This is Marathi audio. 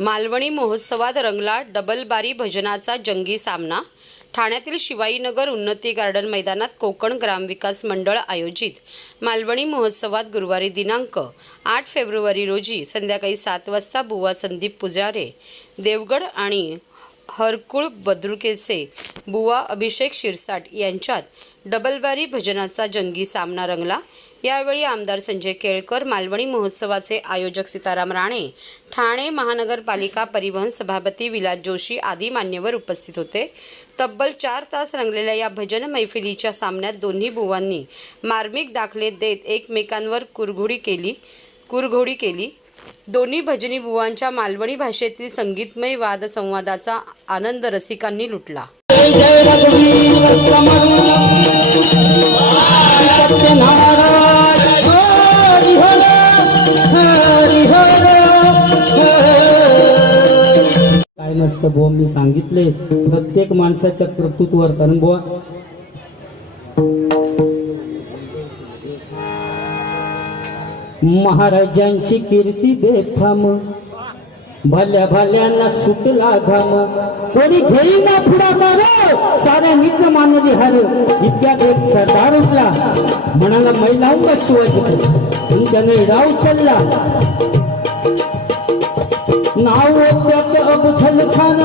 मालवणी महोत्सवात रंगला डबलबारी भजनाचा जंगी सामना। ठाण्यातील शिवाईनगर उन्नती गार्डन मैदानात कोकण ग्रामविकास मंडळ आयोजित मालवणी महोत्सवात गुरुवारी दिनांक 8 फेब्रुवारी रोजी संध्याकाळी 7 वाजता बुवा संदीप पुजारे देवगड आणि हरकुळ बद्रुकेचे बुवा अभिषेक शिरसाट यांच्यात डबलबारी भजनाचा जंगी सामना रंगला। यावेळी आमदार संजय केळकर, मालवणी महोत्सवाचे आयोजक सीताराम राणे, ठाणे महानगरपालिका परिवहन सभापती विलास जोशी आदी मान्यवर उपस्थित होते। तब्बल 4 तास रंगलेल्या या भजन मैफिलीच्या सामन्यात दोन्ही बुवांनी मार्मिक दाखले देत एकमेकांवर कुरघोडी केली। दोन्ही भजनी बुवांच्या मालवणी भाषेतील संगीतमय वादसंवादाचा आनंद रसिकांनी लुटला। काय नसतं बुवा, मी सांगितले प्रत्येक माणसाच्या कर्तृत्वावर, कारण बुवा महाराजांची कीर्ती बेफाम, भल्या भल्यांना सुटला घाम, कोणी घेईना पुढाकार, साऱ्या निच मानली हार, इतक्यात एक सरदार उठला, म्हणाला महिलांना शिवाजी तुमच्याने डाव चालला, नाव त्याचं अफजल खान।